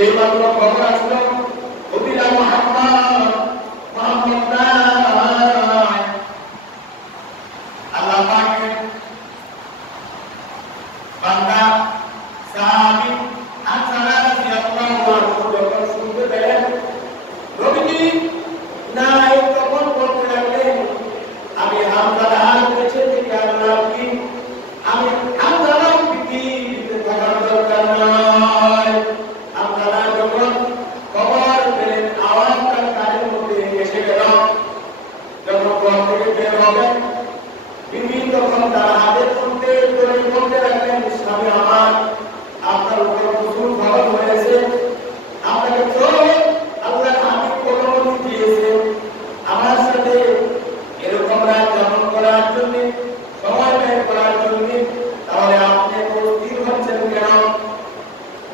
সেই মাত্র খবর আসলো অবিরা মুহাম্মদ নাই। আল্লাহ পাকের বান্দা সাহাবী আনসার রাদিয়াল্লাহু আনহু যখন শুনতে পেলেন নবীজি নাই, তখন বলতে লাগলেন, আমি হামজার পেছনে থেকে আল্লাহ কি আমি হামজার পৃথিবীতে থাকার দরকার নয়। হামজার যখন খবর পেলেন, আওয়াজটা কানের মধ্যে এসে গেল, যখন ঘর থেকে বের হবেন বিবি তখন তার হাতের মধ্যে ধরে বলতে লাগলেন, স্বামী আমার, আপনার উপর প্রচুর খবর হয়েছে, আপনাকে তো আল্লাহ হাবিব অনুমতি দিয়েছে আমার সাথে এরকম রাত যাপন করার জন্য, সময় ব্যয় করার জন্য, তাহলে আপনি প্রস্তুত হচ্ছেন কেন?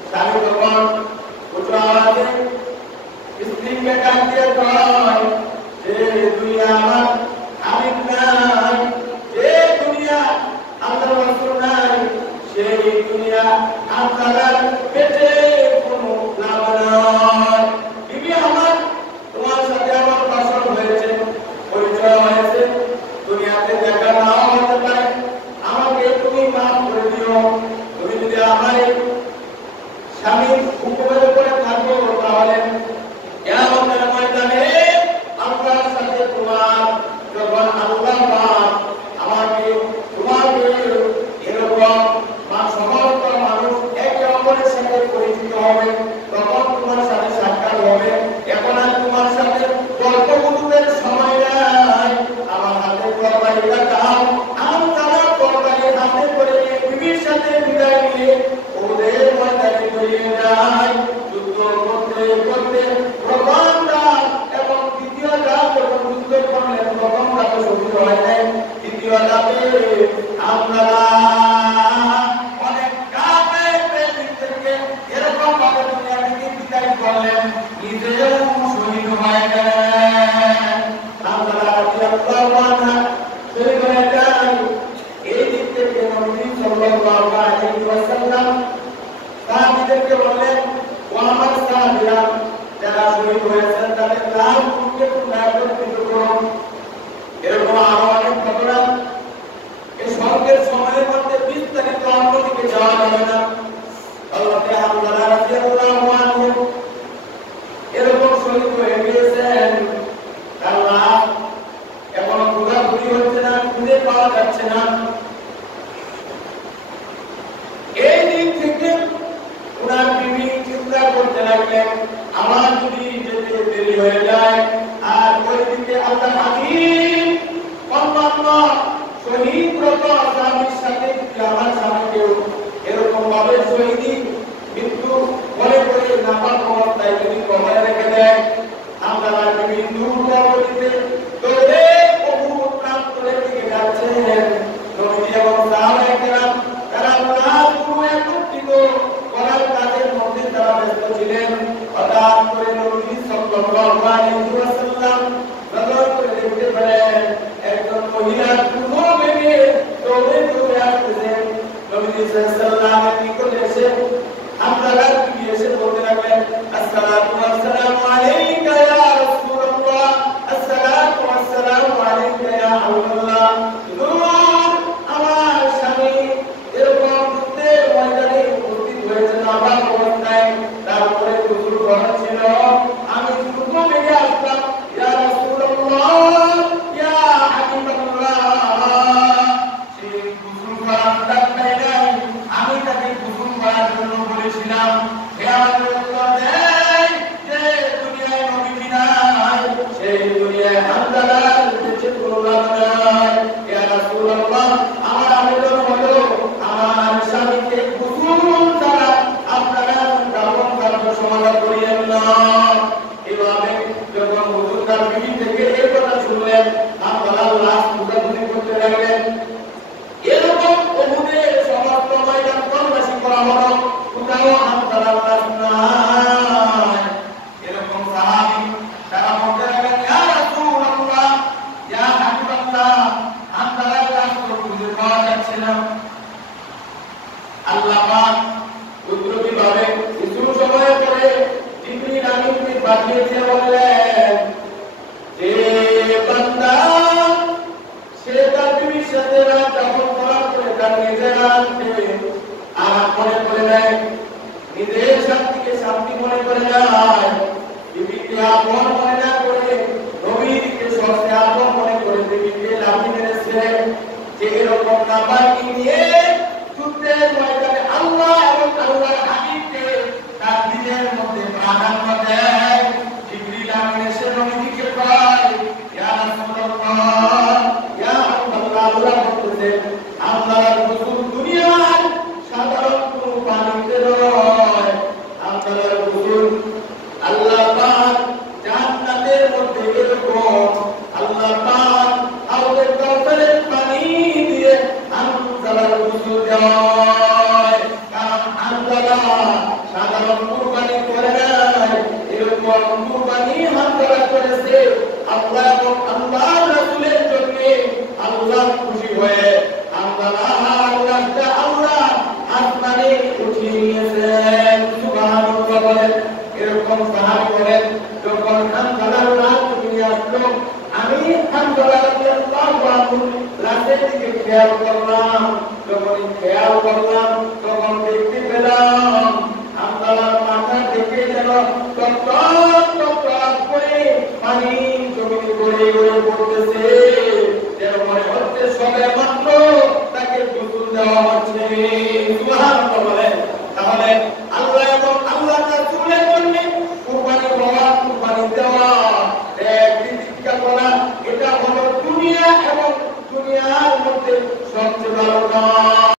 স্বামী তখন উচ্চ আওয়াজে স্ত্রীকে ডাক দিয়ে কয়, যে দুনিয়া আমার হাবিব নাই, যে দুনিয়া আল্লাহর রাসূল নাই, সেই দুনিয়া আপনার পেটে কোনো লাভ নাই। বিবি আমার, তোমার সাথে আমার ভাষণ হয়েছে, পরিচয় হয়েছে, দুনিয়াতে দেখা নাও হতে পারে, আমাকে তুমি মাফ করে দিও। তুমি যদি আমার স্বামীর হুকুমের উপরে থাকো, তাহলে কিয়ামতের ময়দানে আল্লাহর সাথে তোমার যখন আল্লাহ পাক আমাকে তোমাকে এরকম সমস্ত মানুষ একে অপরের সাথে পরিচিত হবে, তখন তোমার সাথে সাক্ষাৎ হবে। এখন আর তোমার সাথে গল্প গুজবের সময় নাই। আমার হাতে তরবারিটা দাও। আমি তারা তরবারি হাতে করে নিয়ে বিবির সাথে বিদায় নিয়ে ওদের ময়দানে বেরিয়ে যায়। যুদ্ধ করতে করতে প্রথম রাত এবং দ্বিতীয় রাত যখন যুদ্ধ করলেন, প্রথম রাতে শহীদ হয়ে যায়, দ্বিতীয় রাতে আমরা অনেক কাফেরদেরকে এরকম ভাবে দুনিয়া থেকে বিদায় করলেন, নিজেও শহীদ হয়ে গেলেন। আমরা রাদিয়াল্লাহু আনহু শহীদ হয়ে যান। এই দিক থেকে নবী সাল্লাল্লাহু আলাইহি ওয়াসাল্লাম সাহাবীদেরকে বললেন, ও আমার সাহাবীরা, যারা শহীদ হয়েছেন তাদের নাম উল্লেখ করুন। এরকম আরো অনেক ঘটনা এই স্বর্গের সময়ের মধ্যে বিস্তারিত অন্যদিকে যাওয়া যাবে না। আল্লাহ হামজা রাদিয়াল্লাহু আনহু এরকম শহীদ হয়ে গিয়েছেন, আল্লাহ এখনো ঘোরাঘুরি হচ্ছে না, খুঁজে পাওয়া যাচ্ছে না। এই দিক থেকে ওনার বিবি চিন্তা করতে লাগলেন, আমার যদি যেতে দেরি হয়ে যায়, আর ওই দিকে আল্লাহ হাবিব অন্যান্য শহীদরত স্বামীর সাথে আমার স্বামীকেও এরকম ভাবে শহীদি মৃত্যু মনে করে নাপাক অবস্থায় যদি কবরে রেখে দেয়, আমরা বিভিন্ন পরবর্তীতে দৌড়ে বহু প্রান্তরের দিকে যাচ্ছেন। নবী এবং সাহাবায়ে কেরাম তারা নামাজগুলো একত্রিত করার কাজের মধ্যে তারা ব্যস্ত ছিলেন। হঠাৎ করে নবী সাল্লাল্লাহু আলাইহি ওয়াসাল্লাম নজর করে দেখতে পেলেন একজন মহিলা দুটো ভেঙে দৌড়ে দৌড়ে আসতেছেন। নবী সাল্লাল্লাহু আলাইহি ওয়াসাল্লাম এসে হামজার দিকে এসে বলতে লাগলেন, আসসালাতু ওয়াসসালামু আলাইকা ইয়া রাসূলুল্লাহ, আসসালাতু ওয়াসসালামু আলাইকা ইয়া হাবিবাল্লাহ। আমার স্বামী এরকম যুদ্ধের ময়দানে উপস্থিত হয়েছেন আমার অবস্থায়, তারপরে গোসল করাচ্ছিল, আমি দ্রুত বেরিয়ে আসলাম, ইয়া রাসূলুল্লাহ, ইয়া হাবিবাল্লাহ। সেই গোসল করার ডাক্তার নাই, আমি তাকে গোসল করার জন্য বলেছিলাম। হে আমাদের উত্তর দেয় যে দুনিয়ায় নবী নাই, সেই দুনিয়ায় হামজার বেঁচে কোনো লাভ নাই। ইয়া রাসূলুল্লাহ, আমার আবেদন হলো আমার স্বামীকে গোসল ছাড়া আপনারা দাফন কার্য সমাধা করিয়েন না। এভাবে যখন হুজুর তার বিবি থেকে এই কথা শুনলেন, হামজার লাশ খোঁজাখুঁজি করতে লাগলেন। এরকম উহুদের সমস্ত ময়দান তল্লাশি করা হলো, কোথাও হামজার লাশ নাই। এরকম সাহাবী তারা বলতে লাগলেন, ইয়া রাসূলুল্লাহ, ইয়া হাবিবাল্লাহ, হামজার লাশ তো খুঁজে জানিয়ে দিয়ে বললেন যে বান্দা সে তার বিবির সাথে রাত যাপন করার পরে তার নিজের রাতকে আর মনে করে নেয়, নিজের শান্তিকে শান্তি মনে করে নেয়, বিবিকে আপন মনে না করে নবীকে সবচেয়ে আপন মনে করে বিবিকে লাভি মেরেছে। যে এরকম নাপাকি নিয়ে যুদ্ধের ময়দানে আল্লাহ এবং আল্লাহর হাবিবকে তার দিনের মধ্যে প্রাধান্য দেয়। জিবরিল আমিন এসে নবীকে কয়, ইয়া রাসূলুল্লাহ, ইয়া আল্লাহ, আল্লাহ বলতেছেন আল্লাহর রাসূল দুনিয়ার সাধারণ কোনো পানিতে নয়, আল্লাহর রাসূল আল্লাহ পাক জান্নাতের মধ্যে এরকম আল্লাহ পাক হাউজে কাউসারের পানি দিয়ে আল্লাহর রাসূল দেয়। কারণ আল্লাহ সাধারণ কুরবানি করে নাই, এরকম কুরবানি আল্লাহ করেছে আল্লাহ এবং আল্লাহর রাসূলের জন্য। আল্লাহ খুশি হয়ে আল্লাহ আসমানে উঠিয়ে নিয়েছেন। সুবহানাল্লাহ বলেন। এরকম সাহাবী বলেন, যখন হামজালার রাত নিয়ে আসলো, আমি হামজালা রাদিয়াল্লাহু আনহু রাতের দিকে খেয়াল করলাম। যখন খেয়াল করলাম তখন দেখতে পেলাম হামজালার মাথা থেকে যেন টপ করে পানি জমিনে গড়িয়ে গড়িয়ে পড়তেছে, যেন মনে হচ্ছে সবে মাত্র তাকে গোসল দেওয়া হচ্ছে। সুবহানাল্লাহ বলেন। তাহলে আল্লাহ এবং আল্লাহ রাসূলের জন্য কুরবানি হওয়া, কুরবানি দেওয়া, প্রতিজ্ঞা করা, এটা হলো দুনিয়া এবং দুনিয়ার মধ্যে সবচেয়ে ভালো কাজ।